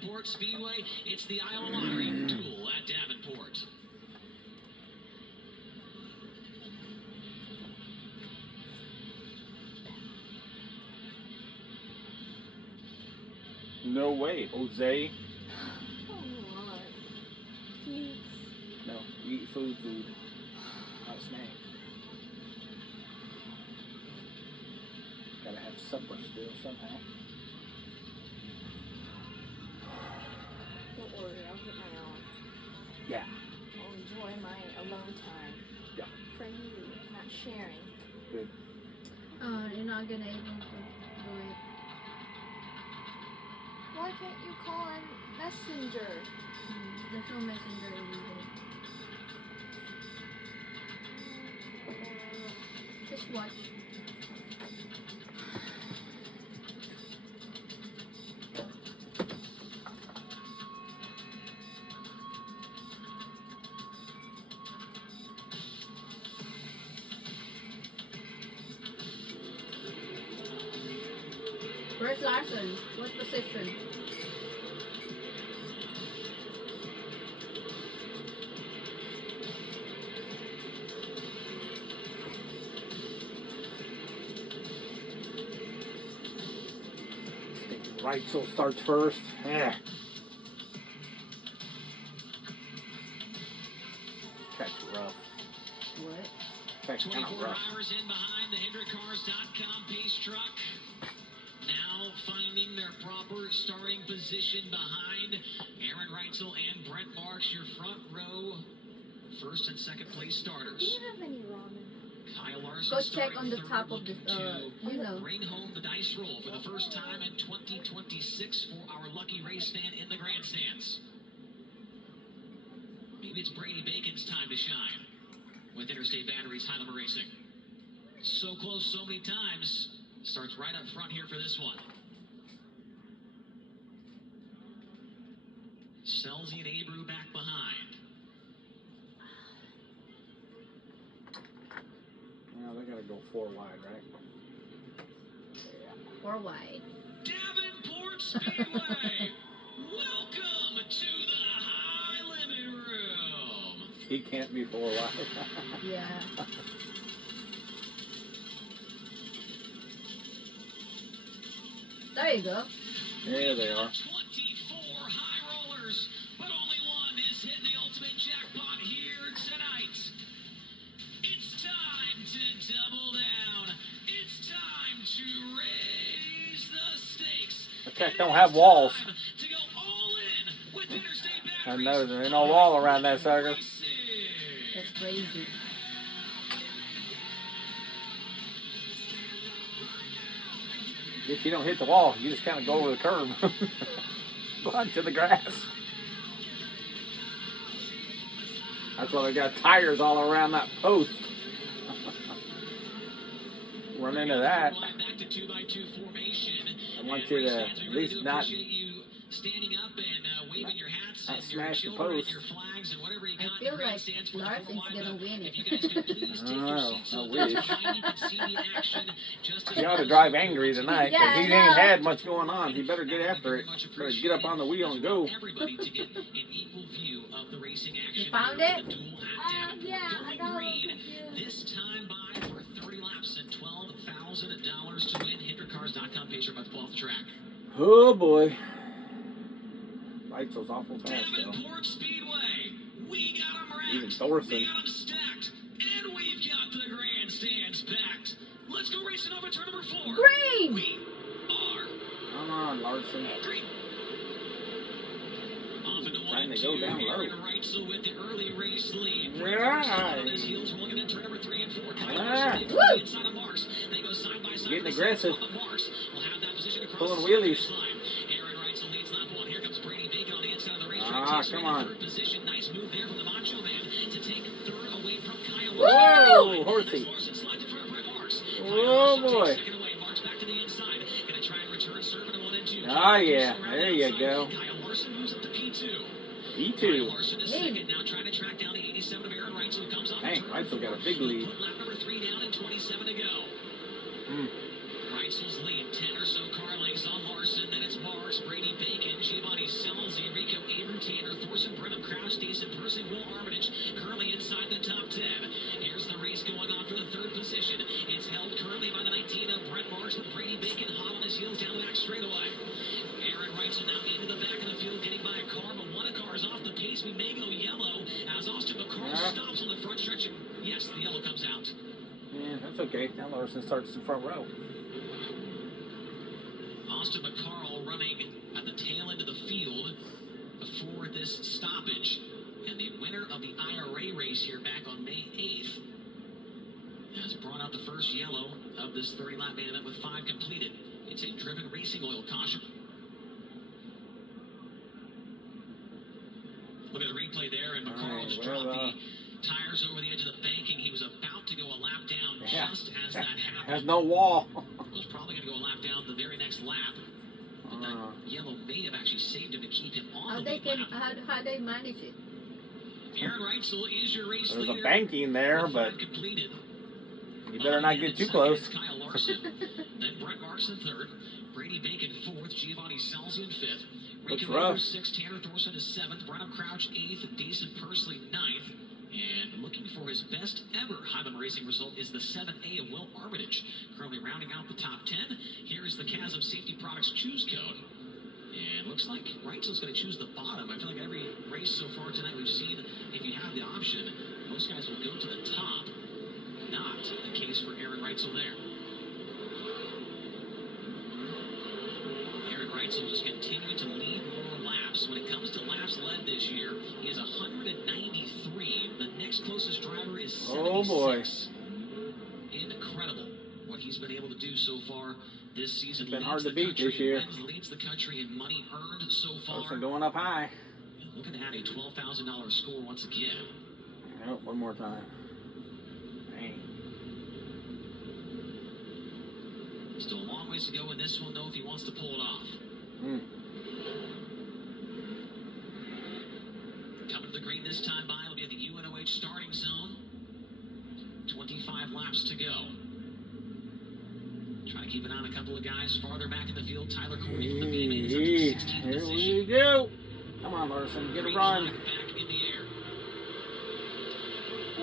Davenport Speedway. It's the Iowa Lottery Duel at Davenport. No way, Jose. Come on. Please. No, eat food. Not a snack. Gotta have supper still somehow. Don't worry, I'll get my own. Yeah. I'll enjoy my alone time. Yeah. For you, not sharing. Good. You're not gonna able to do it. Why can't you call on Messenger? There's no messenger either. Just watch. Where's Larson? What position? Right, so it starts first. Yeah. Catch rough. What? Catch kind 24 of rough. drivers in behind the HendrickCars.com pace truck. Now finding their proper starting position behind Aaron Reitzel and Brent Marks, your front row first and second place starters. Do you have any ramen? Kyle Larson Go check on the third, top of the, bring home the dice roll for the first time in 2026 for our lucky race fan in the grandstands. Maybe it's Brady Bacon's time to shine with Interstate Batteries Highlander Racing. So close so many times. Starts right up front here for this one. Selzy and Abreu back behind. Now they gotta go 4 wide, right? Yeah. 4 wide. Davenport Speedway! Welcome to the high limit room. He can't be 4 wide. Yeah. There you go. There they are. 24 high rollers, but only one is hitting the ultimate jackpot here tonight. It's time to double down. It's time to raise the stakes. The track don't have walls. To go all in with Interstate I Batteries. know there ain't no wall around that sucker. That's crazy. If you don't hit the wall, you just kind of go over the curb. Go out to the grass. That's why they got tires all around that post. Run into that. Back to 2x2 formation. I want you to at least not standing up and waving your hats not and smash your the children post. and your flags and whatever you I got. feel like Larson's gonna win it. If you guys could please take your seats so I wish. you can see the action just as He ought to well drive as angry tonight Yeah, because he I ain't know. had much going on. He better get after it. Better get up on the wheel and go. Everybody to get an equal view of the racing action. You found here it? with the duel at Davenport. Yeah, I Going got a little green. confused. This time by for 30 laps and $12,000 to win. HendrickCars.com pacer about to pull off the track. Oh boy. Reitzel's awful fast though. Davenport Speedway. We got them racked. Even Thorson. We got them stacked. And we've got the grandstands packed. Let's go racing over turn number 4. Green! We are Come on, Larson. green. Off into 1 Trying and to 2. go down low. Aaron Reitzel with the early race lead. Yeah. On his heels, rolling into turn number 3 and 4. Ah. The inside of Marks. They go side by side. Getting aggressive. Marks will have that position across Pulling the wheelies. line. Aaron Reitzel leads lap 1. Here comes Brady Bacon on the inside of the racetrack. Ah, come on. Third position. Nice move there from the Macho Man to take third away from Kyle. Whoa, horsey. Oh boy. Marks back to the inside. Gonna try and return serving to 1 and 2. Ah, yeah. There you go. Kyle Larson moves up to P2. P2. Larson is second, now trying to track down the 87 of Aaron Reitzel, who comes off. Dang, Reitzel got a big lead. Put lap number 3 down and 27 to go. Reitzel's lead, 10 or so car lengths on Larson. Then it's Marks, Brady Bacon, Giovanni Sella That's okay. Now Larson starts in front row. Austin McCarl running at the tail end of the field before this stoppage. And the winner of the IRA race here back on May 8th has brought out the first yellow of this 30-lap main event with 5 completed. It's a driven racing oil caution. Look at the replay there, and McCarl just dropped the tires over the edge of the banking. He was about to go a lap down just as that happened. Has no wall. Was probably going to go a lap down the very next lap. But that yellow may have actually saved him to keep him on the lead lap. How they manage it? Aaron Reitzel is your race leader. There's a banking there, but completed. You better not get too close. Kyle Larson, then Brett Marks in third, Brady Bacon fourth, Giovanni Salzi in fifth, Looks Rico rough. sixth, Tanner Thorson is seventh, Brenham Crouch eighth, Dason Pursley ninth, and looking for his best ever Highland Racing result is the 7A of Will Armitage, currently rounding out the top 10. Here is the Chasm Safety Products choose code. And looks like Reitzel's going to choose the bottom. I feel like every race so far tonight we've seen, if you have the option, most guys will go to the top. Not the case for Aaron Reitzel there. Aaron Reitzel just continuing to lead more laps. When it comes to laps led this year, he is 193. The next closest driver is 76. Oh boy. Incredible what he's been able to do so far this season. It's been hard to beat this year. Leads the country in money earned so far. Larson going up high. And looking to add a $12,000 score once again. Nope, one more time. Dang. Still a long ways to go in this one, though, if he wants to pull it off. Coming to the green this time by, it'll be at the UNOH starting zone. 25 laps to go. Try to keep an eye on a couple of guys farther back in the field. Tyler Corey from the B-Main is up to the 16th Here position. we go. Come on, Larson, get a run. Back in the air.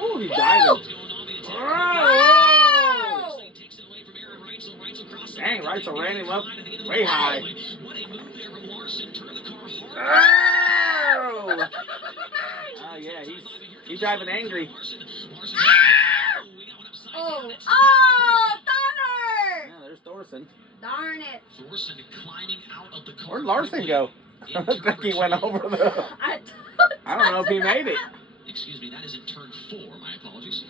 Ooh, he's diving. Oh! Takes it away from Aaron Reitzel. Reitzel crosses. Dang, Reitzel ran him up way high. What a move there from Larson. Turn the car hard. Oh, yeah, he's driving angry. Oh, Donner! Yeah, there's Thorson. Darn it. Thorson climbing out of the car. Where'd Larson go? I think he went over the... I don't know if he made it. Excuse me, that is in turn 4. My apologies.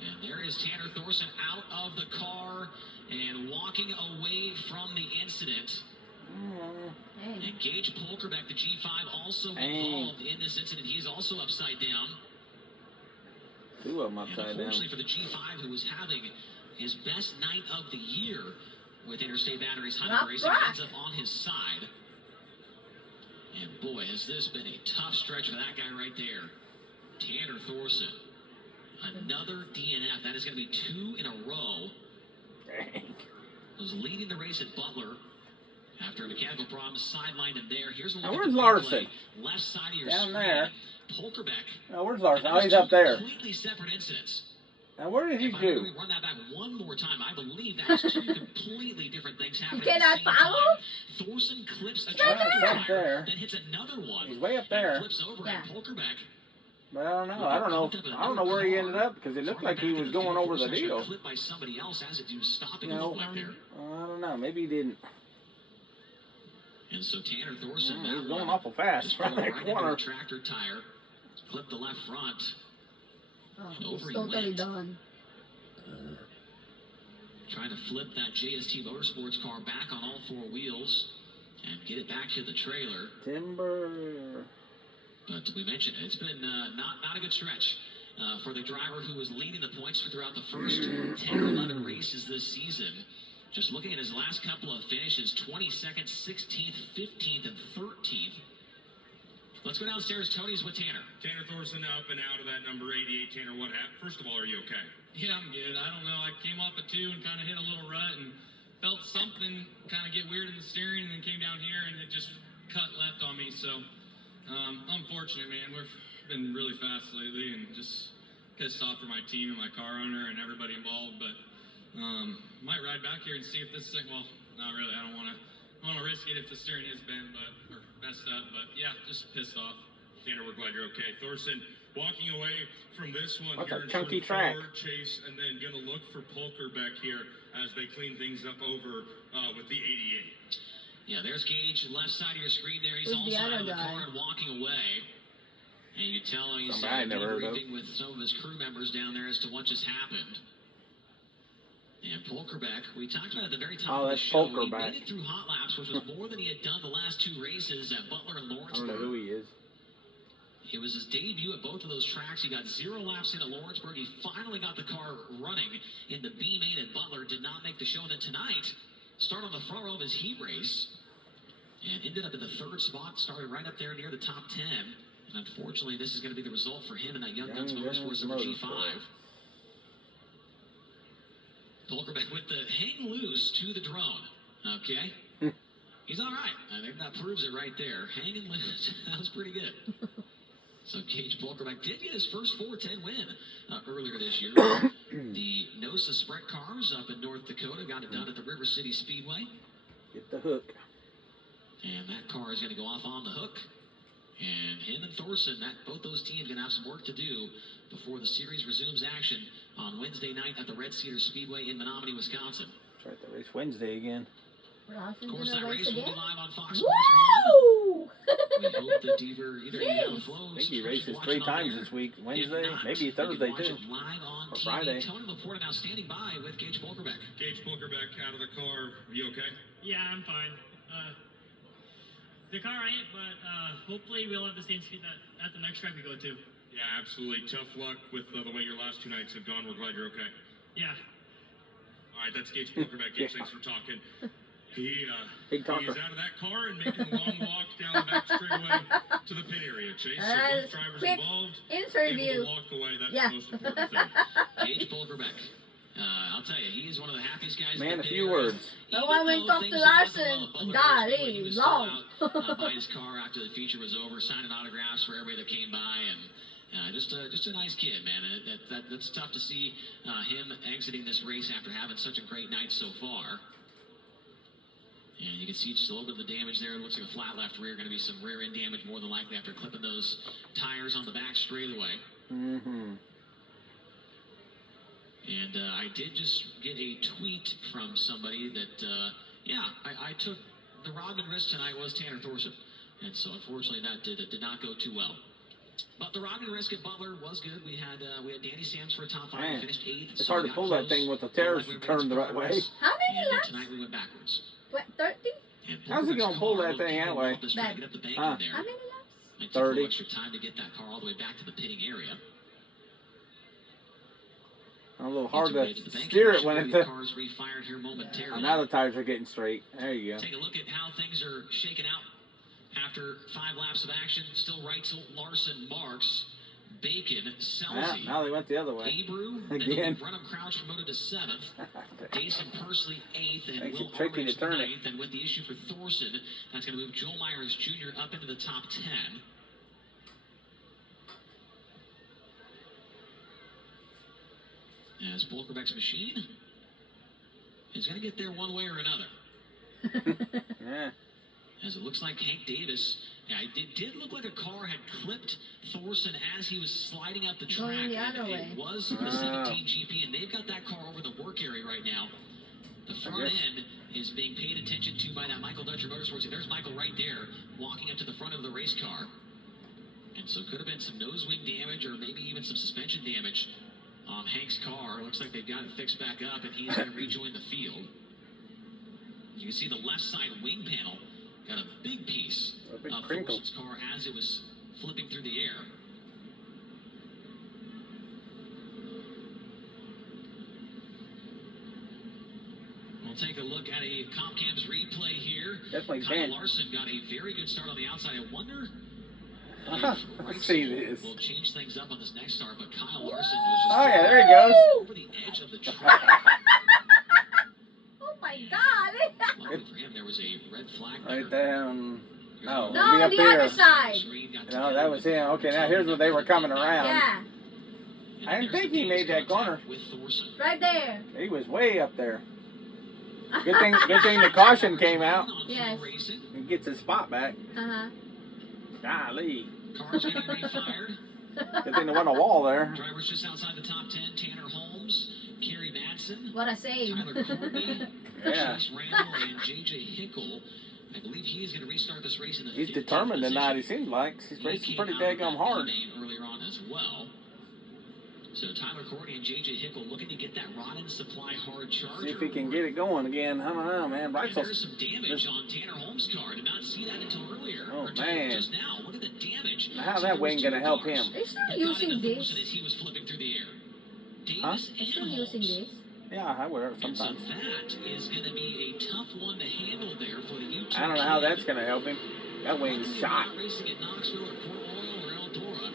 And there is Tanner Thorson out of the car and walking away from the incident. And Gage Polkerbeck, the G5, also involved in this incident. He's also upside down. 2 of them upside down. Unfortunately for the G5, who was having his best night of the year with Interstate Batteries Highland Racing, ends up on his side. And boy, has this been a tough stretch for that guy right there. Tanner Thorson. Another DNF. That is going to be 2 in a row. Dang. Was leading the race at Butler. After a mechanical problem, sidelined him there. Here's a look Now, at where's the Larson? Left side of your Down screen. there. Polkerbeck. Now, where's Larson? Oh, he's up there. Completely separate incidents. Now, what did he If I do? really run that back one more time, I believe that's 2 completely different things happening Can at I the same follow? time. Thorson clips a tractor It's up tire, there. then hits another one. He's way up there. Flips over at Polkerbeck. But I don't know. I don't know where he ended up because it looked like he was going over the deal. Clipped by somebody else as it was stopping. No, Like there. I don't know. Maybe he didn't. And so Tanner Thorson, He's going awful fast just from that right into corner. a tractor tire, clipped the left front. And Oh, over it's he totally went. done. Trying to flip that JST Motorsports car back on all 4 wheels and get it back to the trailer. Timber. But we mentioned it's been not a good stretch for the driver who was leading the points throughout the first 10 or 11 races this season. Just looking at his last couple of finishes, 22nd, 16th, 15th, and 13th. Let's go downstairs. Tony's with Tanner. Tanner Thorson up and out of that number 88. Tanner, what happened? First of all, are you okay? Yeah, I'm good. I don't know. I came off a 2 and kind of hit a little rut and felt something kind of get weird in the steering, and then came down here and it just cut left on me. So, unfortunate, man. We've been really fast lately and just pissed off for my team and my car owner and everybody involved. But might ride back here and see if this thing. Well, not really. I don't want to risk it if the steering is bent, or messed up. But yeah, just pissed off. Tanner, we're glad you're okay. Thorson, walking away from this one What's here a in chunky turn track? 4, Chase, and then going to look for Polkerbeck here as they clean things up over with the 88. Yeah, there's Gage, left side of your screen there. He's Who's the also out other of the guy? car and walking away. And you can tell he's Somebody I never heard of. debriefing with some of his crew members down there as to what just happened. And Polkerbeck, we talked about at the very top Oh, of the that's show. He Polkerbeck. made it through hot laps, which was more than he had done the last 2 races at Butler and I don't Lawrenceburg. know who he is. It was his debut at both of those tracks. He got 0 laps in at Lawrenceburg. He finally got the car running in the B main at Butler. Did not make the show. And then tonight, start on the front row of his heat race. And ended up in the 3rd spot. Started right up there near the top 10. And unfortunately, this is going to be the result for him in that Young Guns Motorsports number G5. Polkerbeck with the hang loose to the drone. Okay. He's all right. I think that proves it right there. Hanging loose. That was pretty good. So Gage Polkerbeck did get his first 410 win earlier this year. The NOSA Sprint Cars up in North Dakota got it done at the River City Speedway. Get the hook. And that car is going to go off on the hook. And him and Thorson, both those teams going to have some work to do before the series resumes action on Wednesday night at the Red Cedar Speedway in Menominee, Wisconsin. Try to race Wednesday again. Of course, that race will be live on Fox Sports 1. Woo! We hope that either you have a Flow I think he races subscription 3 watching on times there. this week. If Wednesday, not, maybe you can Thursday watch too. it live on Or TV. Friday. Tony Laporta now standing by with Gage Polkerbeck. Gage Polkerbeck out of the car. You okay? Yeah, I'm fine. The car ain't, but hopefully we'll have the same speed at the next track we go to. Yeah, absolutely. Tough luck with the way your last 2 nights have gone. We're glad you're okay. Yeah. All right, that's Gage Polkerbeck. Gage, thanks for talking. He Big talker. is out of that car and making a long walk down the back straightaway to the pit area, Chase. So both drivers quick involved interview. able to walk away. That's Yeah. the most important thing. Gage Polkerbeck. I'll tell you, he is one of the happiest guys. Man, in a the few area. words. No, I went up to Larson. Golly, He was long. still out by his car after the feature was over, signing autographs for everybody that came by, and just a nice kid, man. That's tough to see him exiting this race after having such a great night so far. And you can see just a little bit of the damage there. It looks like a flat left rear. Going to be some rear end damage more than likely after clipping those tires on the back straightaway. Mm-hmm. And I did just get a tweet from somebody that, I took the Rodman risk tonight was Tanner Thorson. And so unfortunately that did not go too well. But the Rodman risk at Butler was good. We had Danny Sams for a top 5. Man, We finished 8th. it's so hard we to got pull close. that thing with the Felt tires like we were turned making the some right way. progress. How many And laps? tonight we went backwards. What, 30? And How's he Polkerbeck's gonna pull car that will thing keep that him way? off this Back. track, get up the bank Huh. in there. How many laps? It took a 30. little extra time to get that car all the way back to the pitting area. A little hard to Integrated the bank steer and it when sure it's the cars refired here momentarily. now the tires are getting straight. There you go. Take a look at how things are shaking out after 5 laps of action. Still Reitzel, Larson, Marks, Bacon, Selzy, Now they went the other way. Abreu, Again. and Brenham Crouch promoted to 7th. Jason Persley 8th, and Makes it Will tricky to Ulrich turn it. 9th. And with the issue for Thorson, that's going to move Joel Myers Jr. up into the top 10. As Polkerbeck's machine is going to get there one way or another. Yeah. As it looks like Hank Davis, it did look like a car had clipped Thorson as he was sliding up the track. Going the And other way. it was the 17 GP, and they've got that car over the work area right now. The front end is being paid attention to by that Michael Dutcher Motorsports. And there's Michael right there walking up to the front of the race car. And so could have been some nose wing damage or maybe even some suspension damage on Hank's car. Looks like they've got it fixed back up, and he's going to rejoin the field. You can see the left side wing panel got a big piece A big of crinkle. Thorson's car as it was flipping through the air. We'll take a look at a Comcam's replay here. Definitely Kyle bent. Larson got a very good start on the outside. I wonder if Let's see Reitzel this. will change things up on this next start, but Kyle Larson was just Oh yeah, there he goes. over the edge of the track. Oh my God! Luckily for him, there was a red flag Right there. down. No, No, be up the here. other side. Screen got No, together that was with him. Okay, now here's where they were coming around. Yeah, And I didn't there's think the he made Davis that corner. contact with Thorson. right there. He was way up there. Good thing the caution came out. On Yes. Fuel Racing. He gets his spot back. Uh-huh. Golly. Cars getting refired. Good thing there wasn't a wall there. Drivers just outside the top 10. Tanner Holmes, Kerry Madsen, What I say. Tyler Courtney, Yeah. Chase Randall, and J.J. Hickle. I believe he is going to restart this race in the He's 15th determined tonight, he position. seems like. He's He racing came pretty out of daggum that hard. B-main earlier on as well. So Tyler Courtney and J.J. Hickle looking to get that rod and supply hard charger. See if he can get it going again. I don't know, man. And Bright's there's some damage on Tanner Holmes' car. Did not see that until earlier. Oh, Or until man. just now. Look at the damage. How's So that there wing was gonna two help cars him? They're still that got using into this. Thorson as he was flipping through the air. Davis Huh? They're and still using Holmes. this. Yeah, I wear it And so sometimes. that is going to be a tough one to handle there for the U2 I don't know how kid. that's going to help him. That wing's Luckily, shot. we're not racing at Knoxville or Port Royal or Eldora.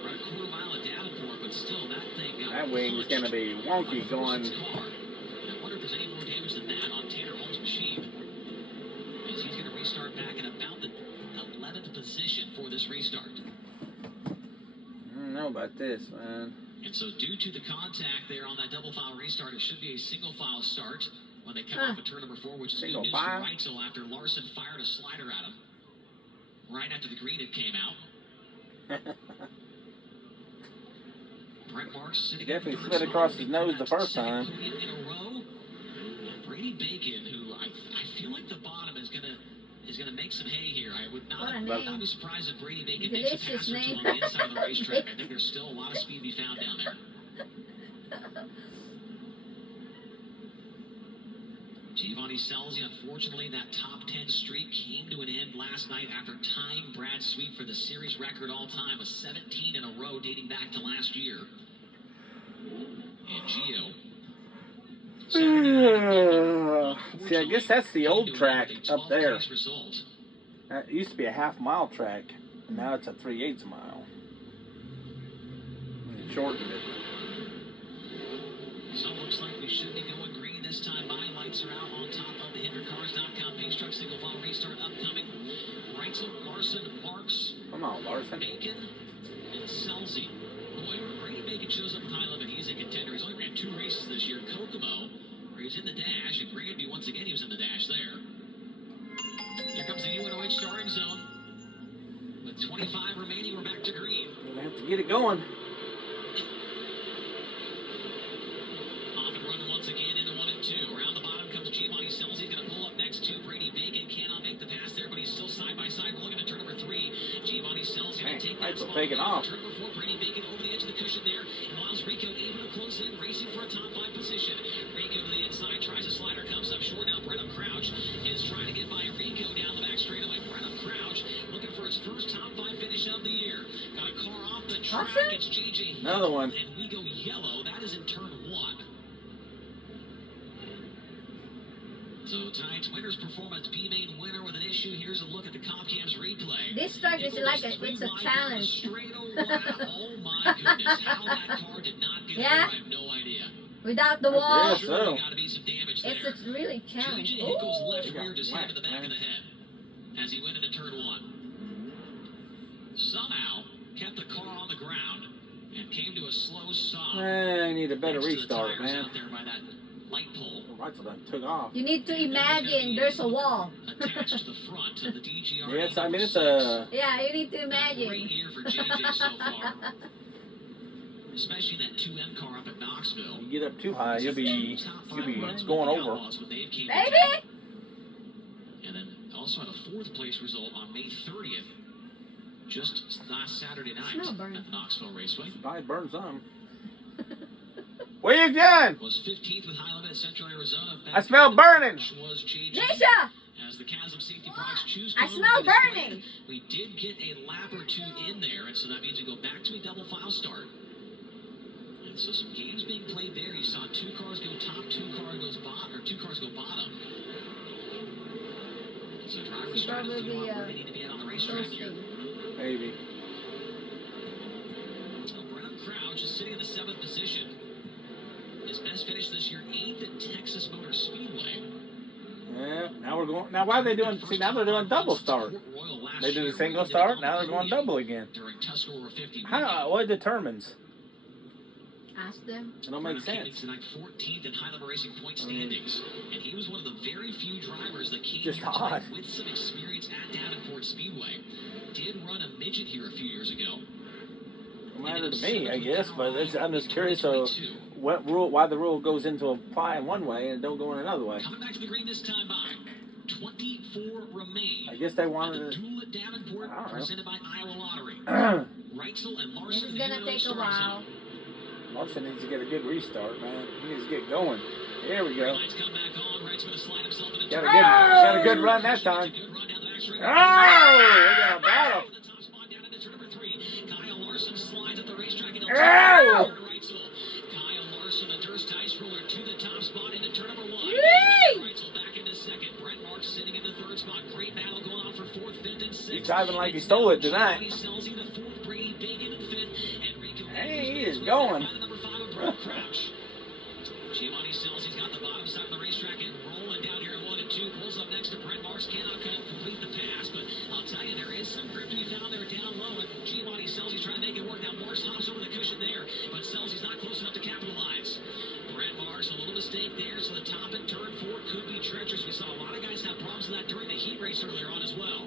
We're at a quarter mile at Davenport, but still, that thing got That wing's going to be wonky going. car. I wonder if there's any more damage than that on Tanner Holmes' machine. As he's going to restart back in about the 11th position for this restart. I don't know about this, man. And so due to the contact there on that double file restart, it should be a single file start when they come off of turn number 4, which is good Single news file? for Reitzel after Larson fired a slider at him. Right after the green it came out. Brent Marks sitting Definitely in third slid spot, across his looking nose for the that first second time. podium in a row. And Brady Bacon, who I feel like the bottom is gonna make some hay here. I would What a not name. be surprised if Brady Bacon makes a Delicious pass or two name. on the inside of the racetrack. I think there's still a lot of speed to be found down there. Giovanni Salzi, unfortunately, that top 10 streak came to an end last night after tying Brad Sweet for the series record all-time of 17 in a row dating back to last year. And Gio. See, I guess that's the old track up there. Result. It used to be a half-mile track. And now it's a 3/8 mile. And they shortened it. So it looks like we should be going green this time by. Lights are out on top of the HinderCars.com pace truck single file restart upcoming. Reitzel, Larson, Marks, Come on, Larson. Bacon, and Selzy. Boy, when Brady Bacon shows up with high limit, he's a contender. He's only ran 2 races this year. Kokomo, where he was in the dash, and Grandview, once again, he was in the dash there. Here comes the UNOH starting zone. With 25 remaining, we're back to green. Gonna have to get it going. Off and running once again into 1 and 2. Around the bottom comes Giovanni Selzy. He's going to pull up next to Brady Bacon. Cannot make the pass there, but he's still side by side. We're looking at turn number 3. Giovanni Selzy going to take that spot. Taking off. Turn number 4. Brady Bacon over the edge of the cushion there. And allows Rico able to close in, racing for a top 5 position. Rico to the inside, tries a slider, comes up short. Now Brennan Crouch is trying to get by Rico down the back straightaway. Brennan Crouch looking for his first top 5 finish of the year. Got a car off the track. It's JJ. Another one. And we go yellow. That is in turn 1. So tonight's winner's performance, B-main winner with an issue. Here's a look at the Comcam's replay. This track is like it's a challenge. Oh my goodness, how that car did not get over, I have no idea. Without the wall, Yes, so. Got to be some damage there. it's a really challenge. JJ Hickle's left He got rear just hit him in the back whacked, of the head as he went into turn 1. Somehow kept the car on the ground and came to a slow stop. I need a better Next to the restart, tires man. out there by that light pole. Reitzel done took off. You need to imagine there's a wall. Attached to the front of the DGR. Yes, I mean, it's a... Yeah, you need to Great imagine. year for JJ so far. Especially that 2M car up at Knoxville. You get up too high, you'll be going over. Baby! And then also had a 4th place result on May 30th, just last Saturday night Smell burn. at the Knoxville Raceway. Probably burn some. What are you doing? Was 15th with high limit at Central Arizona. I smell burning. Was JJ. Nisha! As the Chasm Safety Products choose. I smell burning. We did get a lap or 2 in there, and so that means we go back to a double file start. And so some games being played there. You saw 2 cars go top, 2 cars go bottom, or 2 cars go bottom. So drivers trying to figure out where they need to be at on the racetrack here. Maybe. So Brennan Crouch is sitting in the 7th position. His best finish this year, 8th at Texas Motor Speedway. Yeah, now we're going... Now why are they doing... See, now they're doing double start. They did a single start, now they're going double again. During Tuscarora 50. How? What determines? Ask them. It don't make sense. Tonight 14th in high level racing point standings, and he was one of the very few drivers that came Just here odd. with some experience at Davenport Davenport Speedway. Did run a midget here a few years ago. Don't matter to me, I guess, but I'm just curious of what rule, why the rule goes into apply in one way and don't go in another way. Coming back to the green this time by 24 remain. I guess they wanted to. Duel at Davenport, presented by Iowa Lottery. Reitzel and Larson. It's gonna take a while. Larson needs to get a good restart, man. He needs to get going. There we go. Got a good run that time. Oh, we got a battle. Kyle Larson slides at the racetrack. Oh! Kyle Larson, the Durst ice roller, to the top spot into turn number 1. Reitzel back into second. Brent Marks sitting in the third spot. Great battle going on for fourth, fifth, and sixth. He's driving like he stole it tonight. Hey, he is going. Giovanni Selzy's got the bottom side of the racetrack and rolling down here at 1 and 2. Pulls up next to Brent Marks. Cannot complete the pass, but I'll tell you, there is some grip to be found there down low. And Giovanni Selzy's trying to make it work. Now Marks hops over the cushion there, but Selzy's not close enough to capitalize. Brent Marks, a little mistake there, so the top in turn 4 could be treacherous. We saw a lot of guys have problems with that during the heat race earlier on as well.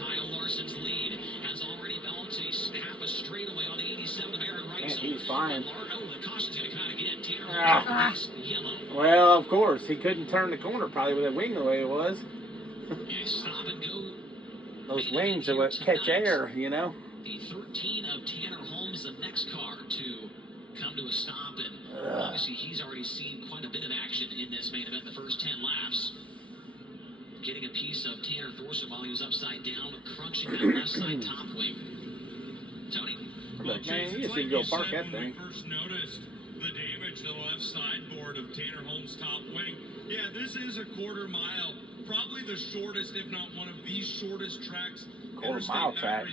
Kyle Larson's lead has already balanced half a straightaway on the 87 of Aaron Reitzel. He's fine. The caution's going to come out again. Yellow. Well, of course. He couldn't turn the corner probably with that wing the way it was. Stop and go. Those wings are what catch air, you know. The 13 of Tanner Holmes, the next car to come to a stop. And obviously he's already seen quite a bit of action in this main event in the first 10 laps. Getting a piece of Tanner Thorson while he was upside down, crunching that left side top wing. Tony. Well, man, you just need to go park that thing. First noticed the damage to the left sideboard of Tanner Holmes' top wing. Yeah, this is a quarter mile, probably the shortest, if not one of the shortest tracks. Quarter mile track.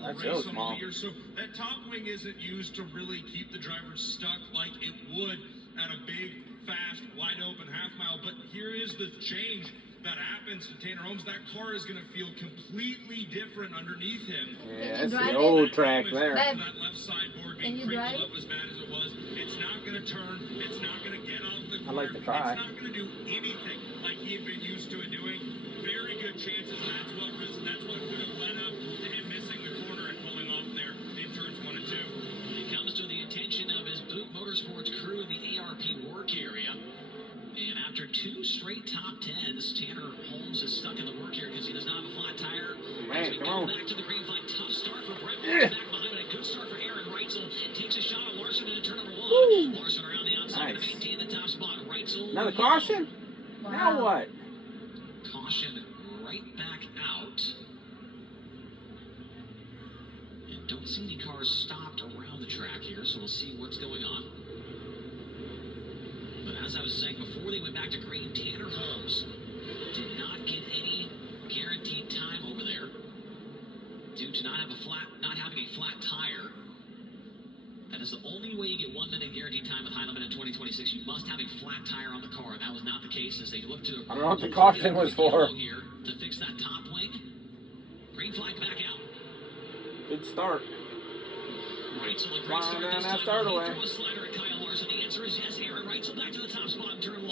That's so small. So that top wing isn't used to really keep the driver stuck like it would at a big, fast, wide open half mile. But here is the change that happens to Tanner Holmes. That car is going to feel completely different underneath him. Yeah, that's the old track there. That left sideboard being crinkled up as bad as it was. It's not going to turn. It's not going to get off the corner. I'd like to try. It's not going to do anything like he had been used to it doing. Very good chances. That's what could have led up to him missing the corner and pulling off there in turns 1 and 2. It comes to the attention of his Boot Motorsports crew in the ARP work area. And after 2 straight top 10s, Tanner Holmes is stuck in the work here because he does not have a flat tire. Man, come on. Back to the green flag. Tough start for Brent Marks. Back behind it. A good start for Aaron Reitzel. Takes a shot at Larson into turn number 1. Woo. Larson around the outside to maintain the top spot. Reitzel. Another caution? Wow. Now what? Caution right back out. And don't see any cars stopped around the track here, so we'll see what's going on. But as I was saying before they went back to green, Tanner Holmes did not get any guaranteed time over there due to not having a flat tire. That is the only way you get 1 minute guaranteed time with high limit in 2026. You must have a flat tire on the car, and that was not the case as they looked to. I don't know what the caution was for. Here to fix that top wing. Green flag back out. Good start. Reitzel, a great Flying start down this that time. start He away. threw a slider at Kyle Larson. The answer is yes. Aaron Reitzel back to the top spot in turn 1.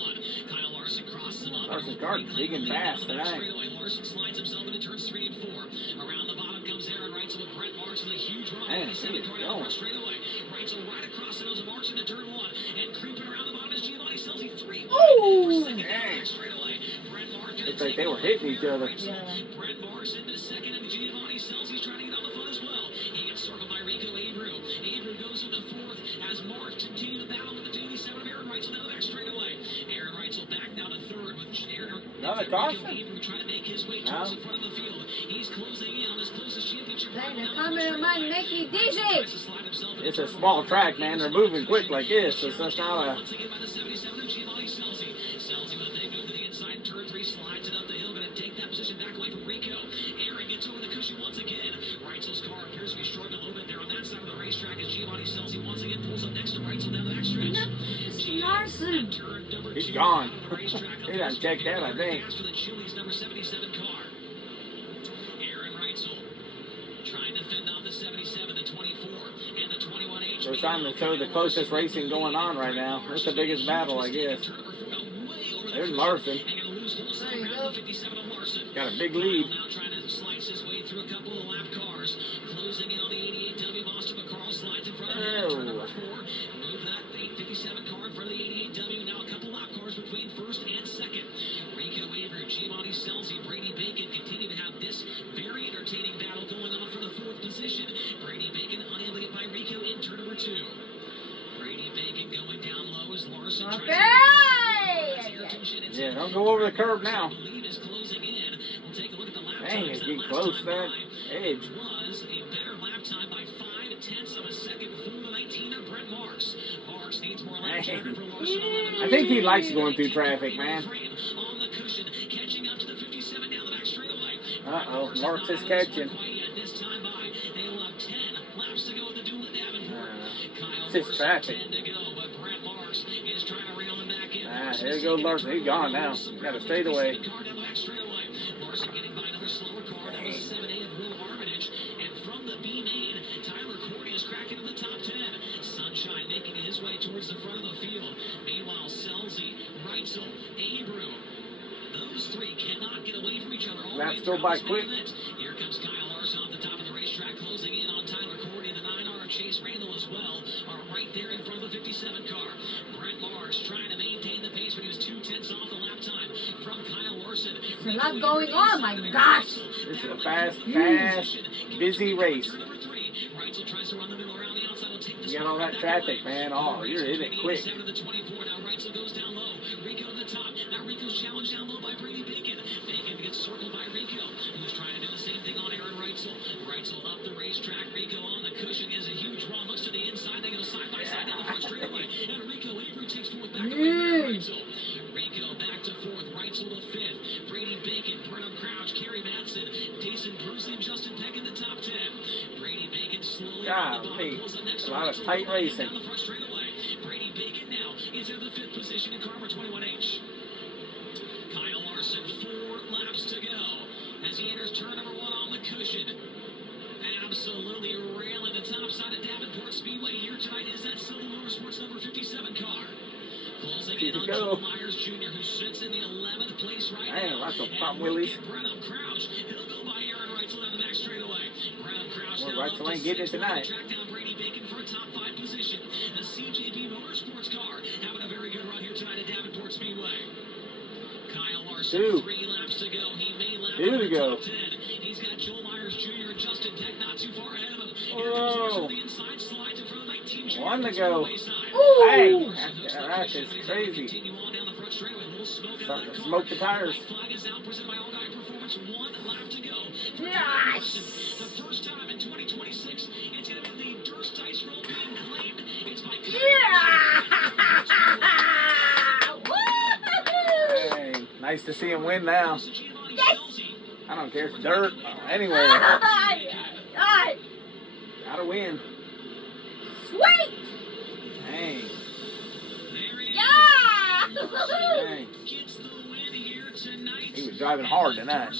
Kyle Larson crosses him up. Larson's car big and fast tonight. Larson slides himself into turns 3 and 4. Around the bottom comes Aaron Reitzel with Brent Marks with a huge run. Man, He's he is going going. down the straightaway. Reitzel right across the nose of Marks into turn 1. And creeping around the bottom is Giovanni Selzy. 3 Ooh, second dang. straightaway. Brent Marks Looks like they were hitting each other. Yeah. Brent Marks into second, and Giovanni Selzy's trying to get on the front as well. He gets circled by Rico Abreu. Abreu goes into 4th as Marks continue the battle with the 87 of Aaron Reitzel down the back straightaway. Aaron Reitzel back down to 3rd with Another caution? Abreu trying to make his way towards the front of the field. He's closing in on his closest championship. The cameraman make me dizzy. It's a small track, man. They're moving quick like this. It's just not a... Once again by the 77 of Giovanni Selzy. Selzy with a big move to the inside. Turn 3 slides it up the hill. Going to take that position back away from Rico. Aaron gets over the cushion once again. Reitzel's car appears to be struggling a little bit there on that side of the racetrack as Giovanni Selzy once again pulls up next to Reitzel down the backstretch. Larson. He's gone. He done checked out, I think. For the Chili's number 77 car. Aaron Reitzel trying to fend off the 77, the 24, and the 21H. They're trying to show the closest racing going on right now. That's the biggest battle, I guess. There's Larson. There you go. Got a big lead. Now trying to slice his way through a couple of lap cars. Closing in on the 88W, Boston McCarl slides in front of him. Turn number 4. Move that 857 car in front of the 88W. Now a couple lap cars between first and second. Rico Avery, Giovanni Selzy, Brady Bacon continue to have this very entertaining battle going on for the 4th position. Brady Bacon unable to get by Rico in turn number 2. Brady Bacon going down low as Larson tries to... Yeah, don't go over the curb now. I believe is closing in. We'll take a look at the lap Dang, times. it's That getting last close time to that by edge. was a better lap time by 0.5 of a second for the 19 of Brent Marks. Marks needs more lap time for Larson. I think he likes going through traffic, man. On the cushion, catching up to the 57 down the back straightaway. Uh-oh, Marks is catching. This time by, they will have 10 laps to go with the duel at Davenport. It's just traffic. 10 to go, but Brent Marks is trying to reel him back in. There you go, Larson. He's gone now. Got a straightaway. Larson getting by another slower car. That was 7A of Will Armitage. And from the B main, Tyler Cordy is cracking in the top 10. Sunshine making his way towards the front of the field. Meanwhile, Selzy, Reitzel, Abreu. Those three cannot get away from each other. Laps go by quick. Here comes Kyle Larson off the top of the racetrack, closing in on Tyler Cordy. The 9R Chase Randall as well are right there in front of the 57 car. Brent Marks trying to maintain the pace when he was 2/10 off the lap time from Kyle Larson. There's a lot going on, my gosh. This is a fast, busy race. You got all that traffic, man. Oh, you're in it quick. Now Reitzel goes down low. Rico to the top. Now Rico's challenged down low by Brady Bacon. Bacon gets circled by Rico, who's trying to do the same thing on Aaron Reitzel. Reitzel up the racetrack. Rico on the cushion is a huge run. Looks to the inside. They go side by side down the front straightaway. And Rico Avery takes 4th back to Aaron Reitzel. Rico back to 4th. Reitzel to 5th. Brady Bacon, Brenham Crouch, Kerry Madsen, Jason Brusley, and Justin Peck in the top 10. Brady Bacon slowly on the bottom, pulls the next a lot of Reitzel tight racing. down the front straightaway. Brady Bacon now is in the 5th position in car number 21H. Kyle Larson, 4 laps to go as he enters turn number 1 on the cushion. Absolutely railing the top side of Davenport Speedway here tonight is that Silver Motorsports number 57 car. Closing in on Joe Myers Jr., who sits in the 11th place right now. Lots of pop And willies. look at Brenham Crouch. He'll go by Aaron Reitzel down the back straightaway. Brenham Crouch Well, now Reitzel up to ain't getting it 6th. tonight. Track down Brady Bacon for a top 5 position. The CJB Motorsports car having a very good run here tonight at Davenport Speedway. Kyle Larson, 3 laps to go. He may lap in the top 10. He's got Joel Myers Jr. and Justin Peck not too far ahead of him. Here comes Larson to the inside, slides in front of 19 Jr. 1 to go. Hey, that is crazy. Continue on down the front straightway. A little smoke out Starting of to that smoke car. the tires. White flag is out, presented by All Guy Performance. 1 lap to go. For Yes. Kyle Larson. The first time in 2026, it's going to be the Durst Dice Roll being claimed. It's by Hey, nice to see him win now. Yes. I don't care if it's dirt, anywhere. Gotta win. Sweet! Dang. Yeah! Dang. Gets the win here tonight. He was driving hard tonight.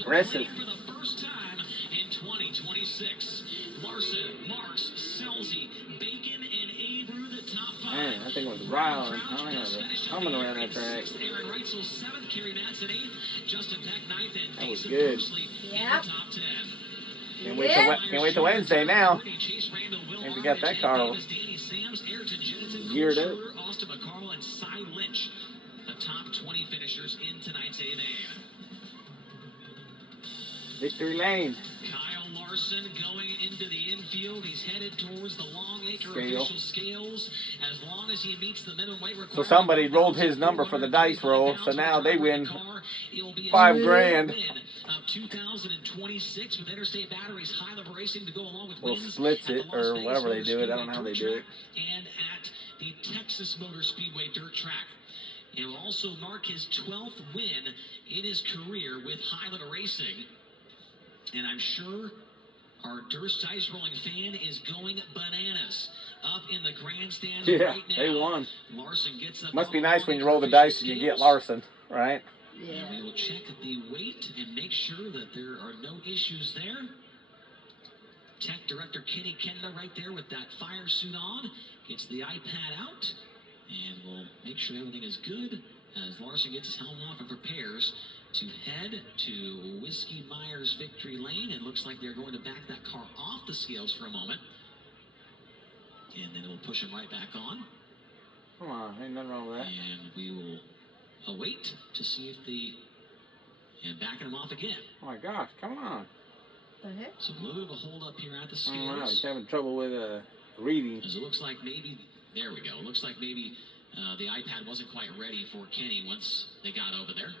Aggressive. For the first time in 2026. Larson, Marks, Selzy, Bacon, and Abreu, the top 5. Man, that thing was wild. I don't know, humming around that track. Aaron Reitzel, 7th, Kerry Madsen, 8th, Justin Peck, 9th, and That was Jason good. Brusley in Yep. the top 10. Can't wait till Wednesday now. And we got that car geared up. Austin McCarl and Cy Lynch, the top 20 finishers in tonight's A main. Victory lane. Kyle Larson going into the infield. He's headed towards the Longacre Scale. official scales. As long as he meets the minimum weight requirement. So somebody rolled his number for the dice roll, so now they win $5 grand. Of 2026 with Interstate Batteries High Level Racing to go along with Well, wins splits at the it, Las or Vegas whatever they Motor do it. I Speedway don't know how they dirt do it. track and at the Texas Motor Speedway dirt track. It will also mark his 12th win in his career with High Level Racing. And I'm sure our Durst Dice Rolling fan is going bananas up in the grandstands right now. They won. Larson gets up. Must be nice when you roll the dice and you get Larson, right? Yeah. And we will check the weight and make sure that there are no issues there. Tech Director Kenny Kenda right there with that fire suit on. Gets the iPad out. And we'll make sure everything is good as Larson gets his helmet off and prepares to head to Whiskey Myers Victory Lane. It looks like they're going to back that car off the scales for a moment. And then it'll push him right back on. Come on, ain't nothing wrong with that. And we will await to see if and backing him off again. Oh my gosh, come on. The heck? So a little bit of a hold up here at the scales. I don't know, he's having trouble with reading. As it looks like maybe, there we go. It looks like maybe the iPad wasn't quite ready for Kenny once they got over there.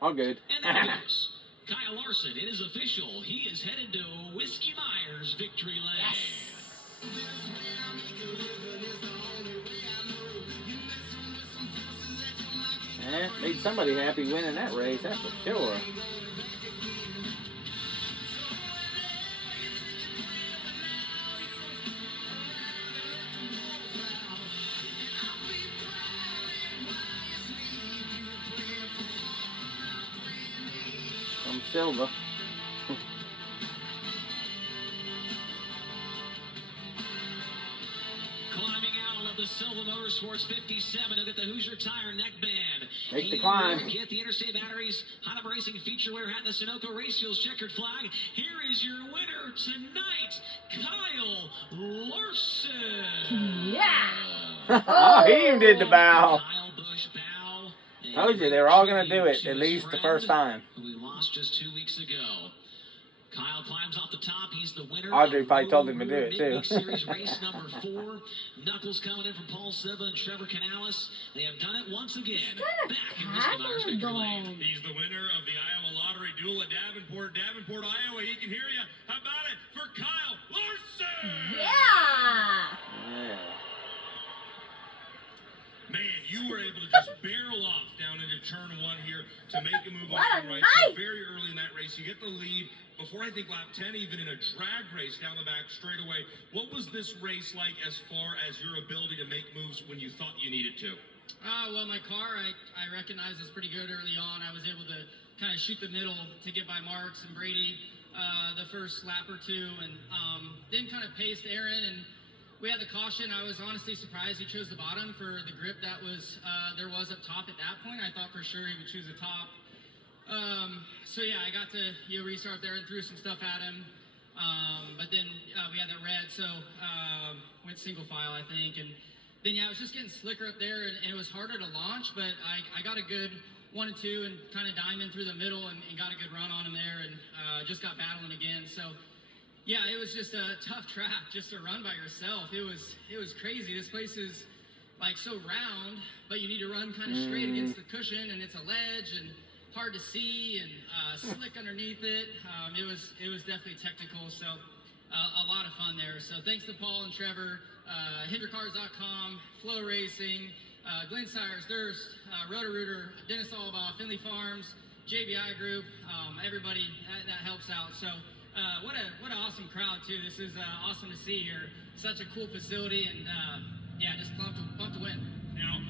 All good. And there he goes. Kyle Larson, it is official. He is headed to Whiskey Myers Victory Lane. Yes. Made somebody happy winning that race, that's for sure. From Silva. Climbing out of the Silva Motorsports 57, look at the Hoosier Tire neckband. Make the climb. Get the Interstate Batteries Honda Racing feature wear hat and the Sunoco Race Fuels checkered flag. Here is your winner tonight, Kyle Larson. Yeah. Oh, he even did the bow. Kyle Busch bow. Told you they were all going to do it at least the first time. We lost just 2 weeks ago. Kyle climbs off the top. He's the winner. Audrey probably told him to do it too. Midweek Series race number 4. Knuckles coming in from Paul Silva and Trevor Canales. They have done it once again. Back in Whiskey Myers Victory Lane. He's the winner of the Iowa Lottery Duel at Davenport, Iowa. He can hear you. How about it for Kyle Larson? Yeah. Man, you were able to just barrel off down into turn 1 here to make a move What on a the right. night. So very early in that race, you get the lead. Before I think lap 10, even in a drag race down the back straightaway. What was this race like as far as your ability to make moves when you thought you needed to? Well, my car, I recognized was pretty good early on. I was able to kind of shoot the middle to get by Marks and Brady the first lap or two, and then kind of paced Aaron, and we had the caution. I was honestly surprised he chose the bottom for the grip that was there was up top at that point. I thought for sure he would choose the top. So yeah, I got to restart there and threw some stuff at him, but then we had that red, so went single file I think, and then yeah, it was just getting slicker up there, and it was harder to launch, but I got a good 1 and 2 and kind of diamond through the middle and got a good run on him there, and just got battling again. So yeah, it was just a tough track just to run by yourself. It was crazy. This place is like so round, but you need to run kind of straight against the cushion, and it's a ledge and hard to see and slick underneath it. It was definitely technical, so a lot of fun there. So thanks to Paul and Trevor, HendrickCars.com, Flow Racing, Glenn Sires, Durst, Roto-Rooter, Dennis Albaugh, Finley Farms, JBI Group, everybody that helps out. So what an awesome crowd too. This is awesome to see here. Such a cool facility, and yeah, just pumped to win. Now,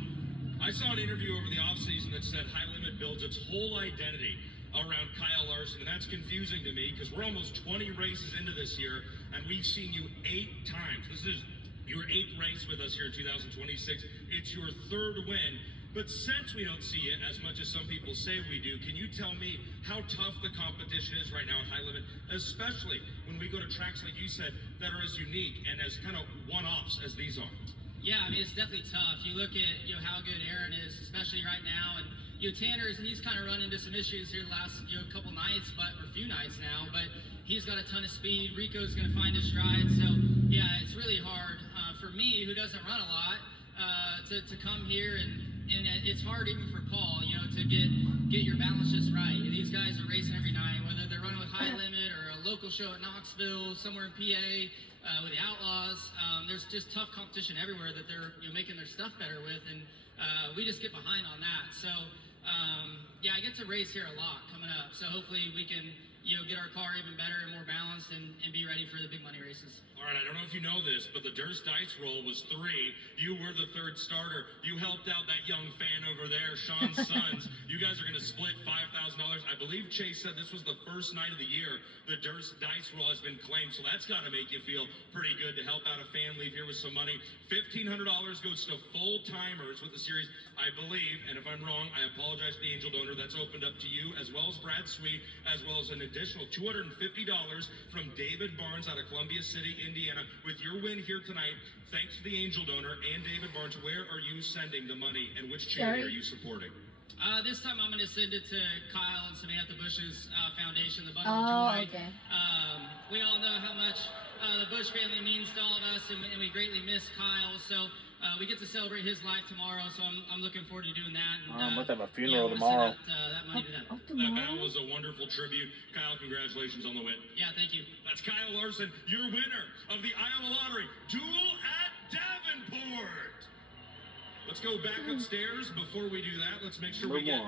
I saw an interview over the offseason that said High Limit builds its whole identity around Kyle Larson, and that's confusing to me because we're almost 20 races into this year, and we've seen you 8 times. This is your 8th race with us here in 2026. It's your 3rd win, but since we don't see it as much as some people say we do, can you tell me how tough the competition is right now at High Limit, especially when we go to tracks like you said that are as unique and as kind of one-offs as these are? Yeah, I mean, it's definitely tough. You look at how good Aaron is, especially right now, and Tanner's, and he's kind of run into some issues here the last couple nights, or few nights now, but he's got a ton of speed. Rico's going to find his stride, so yeah, it's really hard for me, who doesn't run a lot, to come here, and it's hard even for Paul, to get your balance just right. These guys are racing every night, whether they're running with High Limit or a local show at Knoxville, somewhere in PA. With the Outlaws, there's just tough competition everywhere that they're making their stuff better with, and we just get behind on that. So yeah, I get to race here a lot coming up. So hopefully we can get our car even better and more balanced and be ready for the big money races. All right, I don't know if you know this, but the Durst dice roll was 3. You were the third starter. You helped out that young fan over there, Sean's sons. You guys are going to split $5,000. I believe Chase said this was the first night of the year the Durst dice roll has been claimed, so that's got to make you feel pretty good to help out a fan, leave here with some money. $1,500 goes to full-timers with the series, I believe, and if I'm wrong, I apologize to the angel donor. That's opened up to you, as well as Brad Sweet, as well as an additional $250 from David Barnes out of Columbia City, Indiana. With your win here tonight, thanks to the angel donor and David Barnes, where are you sending the money and which charity are you supporting? This time I'm going to send it to Kyle and Samantha Bush's foundation, the Bundle of Joy. Okay. We all know how much the Bush family means to all of us, and we greatly miss Kyle. So we get to celebrate his life tomorrow, so I'm looking forward to doing that. And, I'm about to have a yeah, funeral I wanna tomorrow. send that money to them. That was a wonderful tribute. Kyle, congratulations on the win. Yeah, thank you. That's Kyle Larson, your winner of the Iowa Lottery Duel at Davenport. Let's go back upstairs. Before we do that, let's make sure we get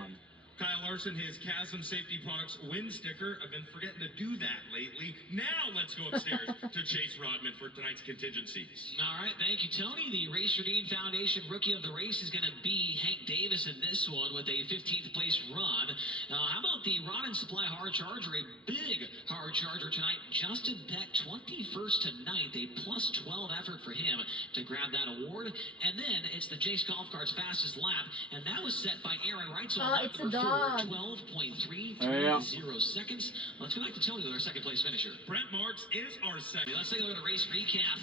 Kyle Larson his Chasm Safety Products win sticker. I've been forgetting to do that lately. Now let's go upstairs to Chase Rodman for tonight's contingencies. All right, thank you, Tony. The Race Your Dean Foundation Rookie of the Race is going to be Hank Davis in this one with a 15th place run. How about the Rod and Supply Hard Charger, a big hard charger tonight. Justin Peck, 21st tonight, a plus 12 effort for him to grab that award. And then it's the Jace Golf Cart's fastest lap, and that was set by Aaron Reitzel. It's a dog. 12.330 seconds. Let's go back to Tony with our second place finisher. Brent Marks is our second. Let's take a look at a race recap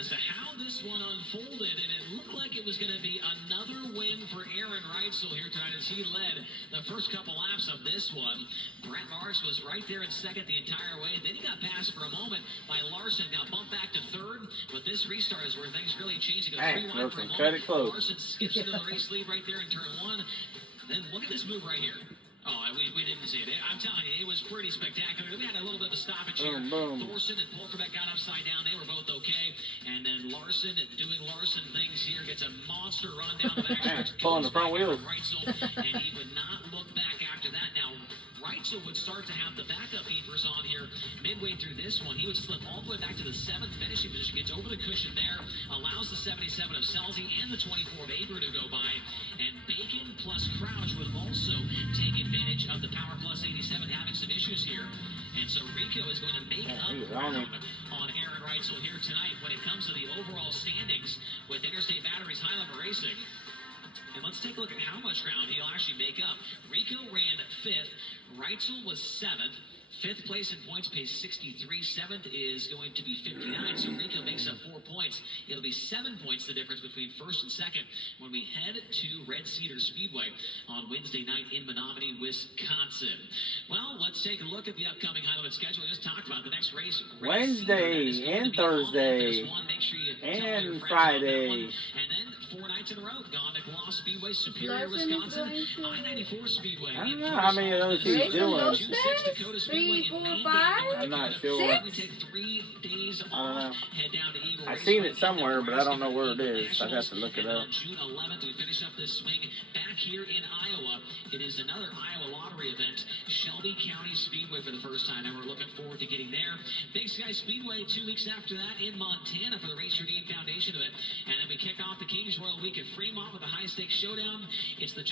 as to how this one unfolded, and it looked like it was going to be another win for Aaron Reitzel here tonight as he led the first couple laps of this one. Brent Marks was right there in second the entire way. Then he got passed for a moment by Larson. Now bumped back to third, but this restart is where things really changed. He goes 3 wide for a moment. Cut it close. Larson skips into the race lead right there in turn 1. Then look at this move right here. Oh, we didn't see it. I'm telling you, it was pretty spectacular. We had a little bit of a stoppage here. Thorson and Polkerbeck got upside down. They were both okay. And then Larson doing Larson things here. Gets a monster run down the back stretch. Pulling the front wheels. And he would not look back after that. Now, Reitzel would start to have the backup beepers on here midway through this one. He would slip all the way back to the 7th finishing position, gets over the cushion there, allows the 77 of Selzy and the 24 of Aber to go by, and Bacon plus Crouch would also take advantage of the Power Plus 87 having some issues here. And so Rico is going to make up ground on Aaron Reitzel here tonight when it comes to the overall standings with Interstate Batteries High Level Racing. And let's take a look at how much ground he'll actually make up. Rico ran 5th. Reitzel was 7th. 5th place in points pays 63. 7th is going to be 59. So Rico makes up 4 points. It'll be 7 points the difference between 1st and 2nd when we head to Red Cedar Speedway on Wednesday night in Menominee, Wisconsin. Well, let's take a look at the upcoming high limit schedule. We just talked about the next race. Wednesday and Thursday and Friday. And then 4 nights in a row. Gondik Speedway, Superior, Wisconsin, I-94 Speedway. I don't know how many of those he's doing. 3, 4, 5, I'm not sure. 6? We take 3 days off. I don't know. Head down to Eagle I've Race seen Park it somewhere, in but I don't know where it Nebraska is. I'd have to look it and up. on June 11th, we finish up this swing back here in Iowa. It is another Iowa lottery event, Shelby County Speedway for the first time, and we're looking forward to getting there. Big Sky Speedway 2 weeks after that in Montana for the Race Your Dean Foundation event. And then we kick off the Kings Royal Week at Fremont with a high-stakes showdown. It's the